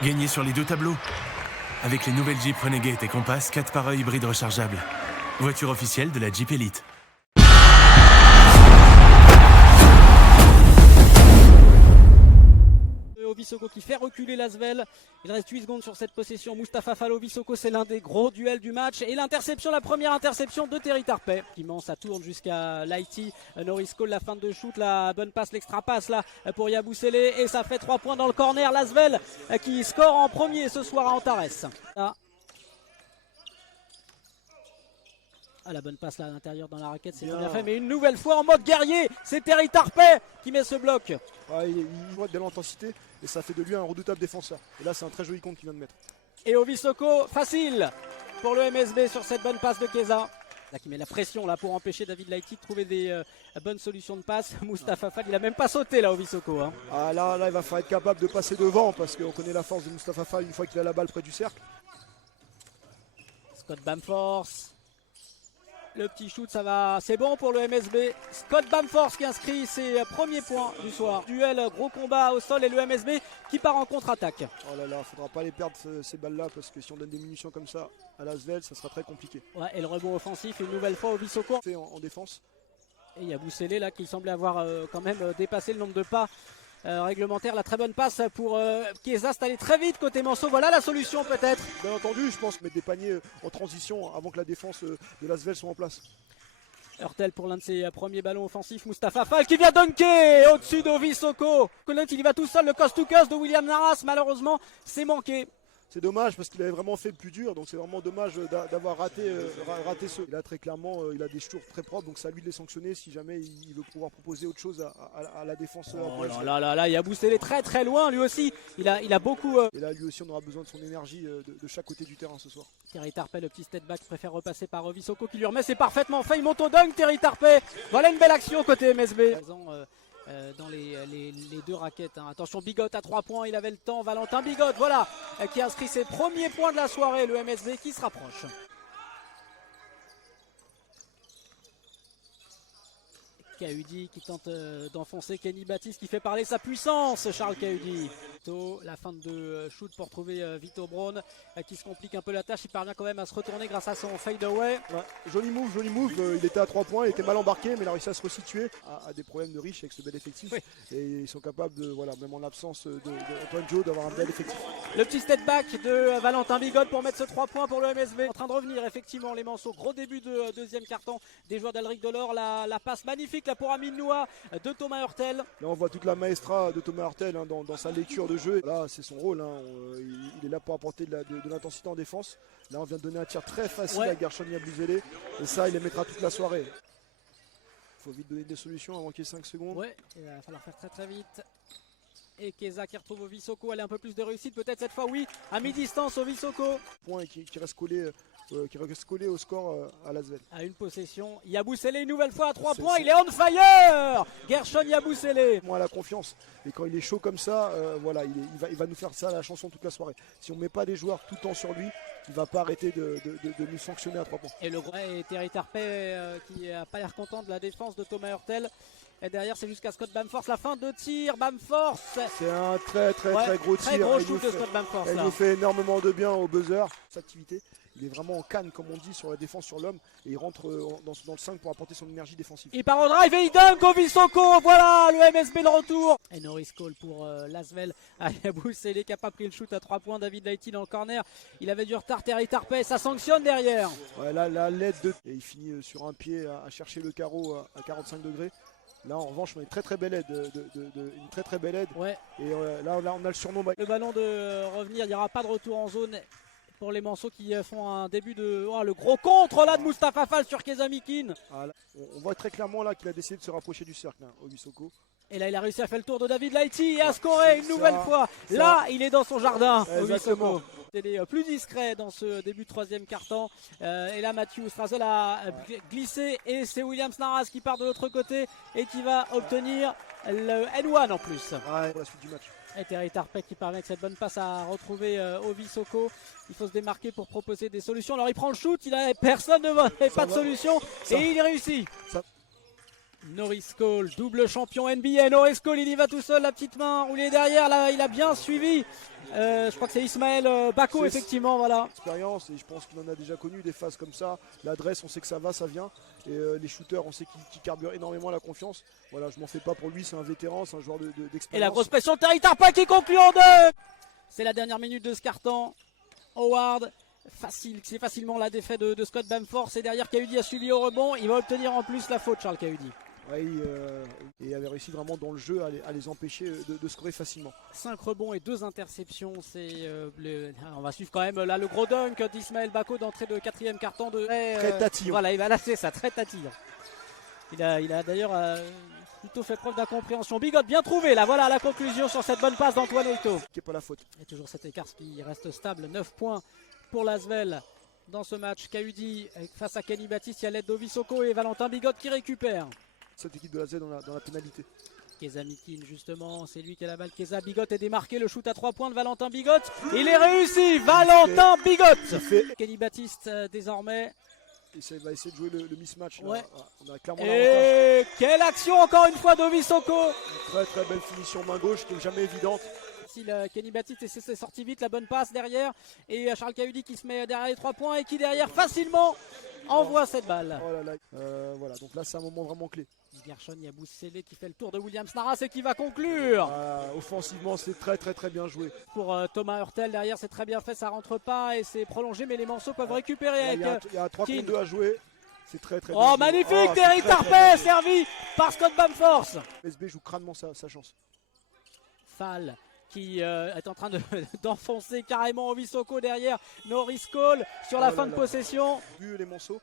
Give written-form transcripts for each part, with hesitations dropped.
Gagnez sur les deux tableaux. Avec les nouvelles Jeep Renegade et Compass 4x1 hybride rechargeable. Voiture officielle de la Jeep Elite. Visoko qui fait reculer l'Asvel. Il reste 8 secondes sur cette possession. Mustapha Fall au Visoko, c'est l'un des gros duels du match. Et l'interception, la première interception de Terry Tarpey. Immense, ça tourne jusqu'à Lighty. Norris Cole, la fin de shoot, la bonne passe, l'extra passe là pour Yabusele. Et ça fait 3 points dans le corner. L'Asvel qui score en premier ce soir à Antares. Là. Ah, la bonne passe là à l'intérieur dans la raquette, c'est bien fait, mais une nouvelle fois en mode guerrier, c'est Terry Tarpey qui met ce bloc. Ouais, il voit de l'intensité et ça fait de lui un redoutable défenseur. Et là c'est un très joli compte qu'il vient de mettre. Et au Visoko, facile pour le MSB sur cette bonne passe de Keza. Là qui met la pression là pour empêcher David Lighty de trouver des bonnes solutions de passe. Mustapha Fall, il a même pas sauté là au Visoko. Hein. Ah, là il va falloir être capable de passer devant parce qu'on connaît la force de Mustapha Fall une fois qu'il a la balle près du cercle. Scott Bamforce. Le petit shoot, ça va, c'est bon pour le MSB. Scott Bamforce qui inscrit ses premiers points du soir. Duel, gros combat au sol et le MSB qui part en contre-attaque. Oh là là, faudra pas les perdre ces balles-là parce que si on donne des munitions comme ça à l'Asvel, ça sera très compliqué. Ouais, et le rebond offensif une nouvelle fois au Visoko. Fait en défense. Et il y a Boussélé là qui semblait avoir quand même dépassé le nombre de pas. Réglementaire, la très bonne passe pour Keza, c'est allé très vite côté Manceau, voilà la solution peut-être. Bien entendu, je pense mettre des paniers en transition avant que la défense de l'Asvel soit en place. Hurtel pour l'un de ses premiers ballons offensifs, Mustapha Fall qui vient dunker au-dessus de Visoko. Connaître, il y va tout seul, le cost-to-cost de William Naras, malheureusement c'est manqué. C'est dommage parce qu'il avait vraiment fait le plus dur, donc c'est vraiment dommage d'avoir raté ce. Et là très clairement il a des shoots très propres, donc c'est à lui de les sanctionner si jamais il veut pouvoir proposer autre chose à la défense. Oh là, il a boosté les très loin lui aussi, il a beaucoup... Et là lui aussi on aura besoin de son énergie de chaque côté du terrain ce soir. Terry Tarpey, le petit step back, préfère repasser par Visoko qui lui remet, c'est parfaitement fait, il monte au dunk Terry Tarpey. Voilà une belle action côté MSB. Dans les deux raquettes. Hein. Attention, Bigot à 3 points, il avait le temps. Valentin Bigot, voilà, qui a inscrit ses premiers points de la soirée. Le MSB qui se rapproche. Kahudi qui tente d'enfoncer Kenny Baptiste qui fait parler sa puissance. Charles Kahudi. La fin de shoot pour trouver Vito Brown qui se complique un peu la tâche. Il parvient quand même à se retourner grâce à son fade away. Ouais, joli move. Il était à 3 points, il était mal embarqué, mais il a réussi à se resituer à des problèmes de riche avec ce bel effectif. Oui. Et ils sont capables de, voilà, même en l'absence d'Antoine Joe, d'avoir un bel effectif. Le petit step back de Valentin Bigot pour mettre ce 3 points pour le MSB. En train de revenir effectivement les Manceaux. Gros début de deuxième quart-temps des joueurs d'Alric Delors. La passe magnifique là pour Amine Noah de Thomas Hurtel. Là on voit toute la maestra de Thomas Hurtel hein, dans sa lecture de jeu. Là c'est son rôle, hein. Il est là pour apporter de l'intensité en défense. Là on vient de donner un tir très facile à Gershon Yabusele et ça il les mettra toute la soirée. Il faut vite donner des solutions avant qu'il y ait 5 secondes. Ouais, il va falloir faire très vite. Et Keza qui retrouve au Visoko, elle a un peu plus de réussite peut-être cette fois, oui, à mi-distance au Visoko. Point qui reste collé au score à l'Asvel. À une possession, Yabusele une nouvelle fois à 3 points, il est on fire. Gershon Yabusele. Moi la confiance, et quand il est chaud comme ça, voilà, il va nous faire ça la chanson toute la soirée. Si on ne met pas des joueurs tout le temps sur lui, il ne va pas arrêter de nous sanctionner à 3 points. Et le gros Terry Tarpey qui n'a pas l'air content de la défense de Thomas Hurtel. Et derrière c'est jusqu'à Scott Bamforce, la fin de tir, Bamforce. C'est un très gros tir. Très gros shoot de Scott Bamforce. Il nous fait énormément de bien au buzzer. Cette activité, il est vraiment en canne comme on dit sur la défense sur l'homme. Et il rentre dans le 5 pour apporter son énergie défensive. Il part au drive et il dunk au Visoko. Voilà le MSB de retour. Et Norris Cole pour l'Asvel. Yabusele qui n'a pas pris le shoot à 3 points. David Lighty dans le corner. Il avait du retard, Terry Tarpey. Ça sanctionne derrière. Ouais, là l'aide de... Et il finit sur un pied à chercher le carreau à 45 degrés. Là en revanche on a une très belle aide, une très belle aide. Ouais. Et là on a le surnom. Le ballon de revenir, il n'y aura pas de retour en zone pour les Manceaux qui font un début de... Oh, le gros contre là de Mustapha Fall sur Keza Mikin. Ah, on voit très clairement là qu'il a décidé de se rapprocher du cercle hein, au Visoko. Et là il a réussi à faire le tour de David Lighty et à scorer une nouvelle fois. Là il est dans son jardin au Visoko. Il est plus discret dans ce début de troisième quart-temps. Et là Matthew Strazel a glissé et c'est Williams Naras qui part de l'autre côté et qui va obtenir le N1 en plus. Ouais, pour la suite du match. Et Terry Tarpey qui permet avec cette bonne passe à retrouver au Visoko. Il faut se démarquer pour proposer des solutions. Alors il prend le shoot, personne ne pas de solution et il réussit. Norris Cole, double champion NBA. Norris Cole, il y va tout seul, la petite main roulée derrière. Là, il a bien suivi. Je crois que c'est Ismaël Bako, effectivement. Voilà. Expérience, et je pense qu'on en a déjà connu des phases comme ça. L'adresse, on sait que ça va, ça vient. Et les shooters, on sait qu'ils carburent énormément la confiance. Voilà, je m'en fais pas pour lui, c'est un vétéran, c'est un joueur d'expérience. Et la grosse pression de Terry Tarpa qui conclut en deux. C'est la dernière minute de ce carton. Howard. C'est facilement la défaite de Scott Bamford. C'est derrière Kaudi a suivi au rebond. Il va obtenir en plus la faute, Charles Kaudi. Oui, et avait réussi vraiment dans le jeu à les empêcher de scorer facilement. 5 rebonds et 2 interceptions. On va suivre quand même là le gros dunk d'Ismaël Bako d'entrée de 4e carton. Très tatillon. Voilà, il va lâcher ça, très tatillon. Il a d'ailleurs plutôt fait preuve d'incompréhension. Bigot bien trouvé là, voilà la conclusion sur cette bonne passe d'Antoine Oito. Qui n'est pas la faute. Et toujours cet écart qui reste stable, 9 points pour l'Asvel dans ce match. Kaudi face à Kenny Baptiste, il y a l'aide d'Ovisoko et Valentin Bigot qui récupère. Cette équipe de la Z dans la pénalité. Keza Mikin justement, c'est lui qui a la balle. Keza Bigot est démarqué, le shoot à 3 points de Valentin Bigot. Il est réussi, Valentin Bigot. Kenny Baptiste désormais. Il va essayer de jouer le mismatch. Là. Ouais. On a clairement Et quelle action encore une fois d'Ovisoko. Très très belle finition main gauche qui n'est jamais évidente. Kenny Baptiste s'est sorti vite, la bonne passe derrière. Et Charles Kaudi qui se met derrière les 3 points et qui derrière facilement envoie cette balle. Oh là là. Voilà, donc là c'est un moment vraiment clé. Gershon Yabusele qui fait le tour de Williams Naras et qui va conclure. Offensivement c'est très bien joué. Pour Thomas Hurtel derrière, c'est très bien fait, ça rentre pas et c'est prolongé, mais les morceaux peuvent récupérer. Il y a 3 contre 2 à jouer. C'est très bien. Oh magnifique, Terry Tarpey servi par Scott Bamford. SB joue crânement sa chance. Fall qui est en train d'enfoncer carrément Ovisoko derrière Norris Cole sur la fin de possession. Vu les monceaux.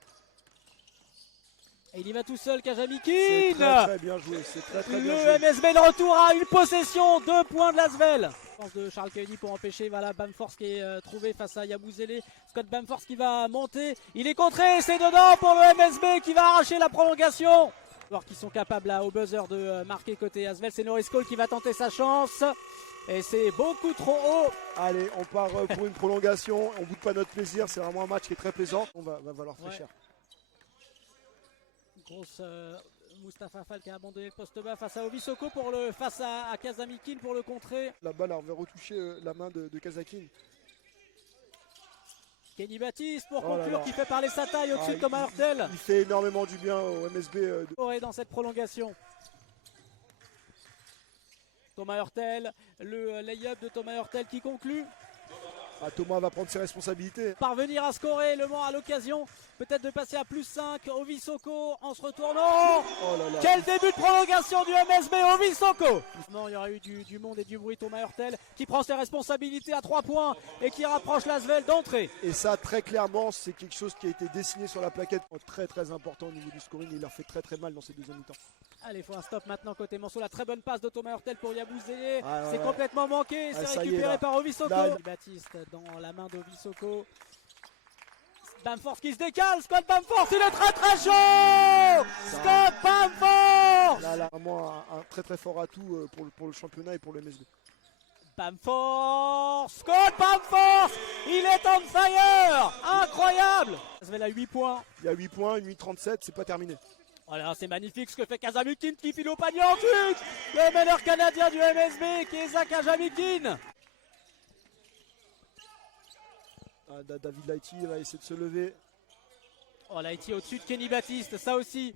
Et il y va tout seul, Kajamikin. C'est très bien joué, c'est très bien joué. Le MSB de retour à une possession, 2 points de l'Asvel. De Charles Kaudi pour empêcher Bamford qui est trouvé face à Yabusele. Scott Bamford qui va monter, il est contré, c'est dedans pour le MSB qui va arracher la prolongation. Alors qui sont capables là au buzzer de marquer côté Asvel, c'est Norris Cole qui va tenter sa chance. Et c'est beaucoup trop haut. Allez, on part pour une prolongation. On ne boude pas notre plaisir. C'est vraiment un match qui est très plaisant. On va valoir très cher. Grosse Mustapha Fall qui a abandonné le poste bas face à Ovisoko face à Kazamikin pour le contrer. La balle avait retouché la main de Kazakin. Kenny Baptiste pour conclure qui fait parler sa taille au-dessus de Thomas Hurtel. Il fait énormément du bien au MSB. Dans cette prolongation. Thomas Hurtel, le lay-up de Thomas Hurtel qui conclut. Thomas va prendre ses responsabilités. Parvenir à scorer, Le Mans à l'occasion peut-être de passer à +5. Ovisoko en se retournant. Oh là là. Quel début de prolongation du MSB, Ovisoko. Il y aura eu du monde et du bruit. Thomas Hurtel qui prend ses responsabilités à 3 points et qui rapproche l'Asvel d'entrée. Et ça, très clairement, c'est quelque chose qui a été dessiné sur la plaquette. Très important au niveau du scoring. Il leur fait très mal dans ces deuxièmes mi-temps. Allez, il faut un stop maintenant côté Manso. La très bonne passe de Thomas Hurtel pour Yabusele. C'est complètement manqué. C'est récupéré par Ovisoko. Baptiste dans la main d'Ovisoko. Bamford qui se décale. Scott Bamford, il est très chaud. Scott Bamford. Là, vraiment un très fort atout pour le championnat et pour le MSB. Bamford, Scott Bamford, il est on fire. Incroyable. Ça se fait là 8 points. Il y a 8 points, 8-37, c'est pas terminé. Voilà, c'est magnifique ce que fait Kazamikin qui file au panier ensuite. Le meneur canadien du MSB, Keza Kazamikin. David Lighty va essayer de se lever. Oh, Lighty au-dessus de Kenny Baptiste, ça aussi.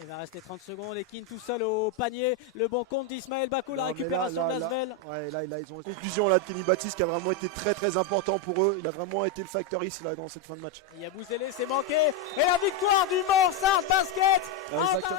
Il va rester 30 secondes et Keane tout seul au panier. Le bon compte d'Ismaël Bako, la récupération d'Asvel. Là, ils ont une conclusion là de Kenny Baptiste qui a vraiment été très important pour eux. Il a vraiment été le facteur X là dans cette fin de match. Yabusele, c'est manqué. Et la victoire du Mans Sardes Basket. Exactement.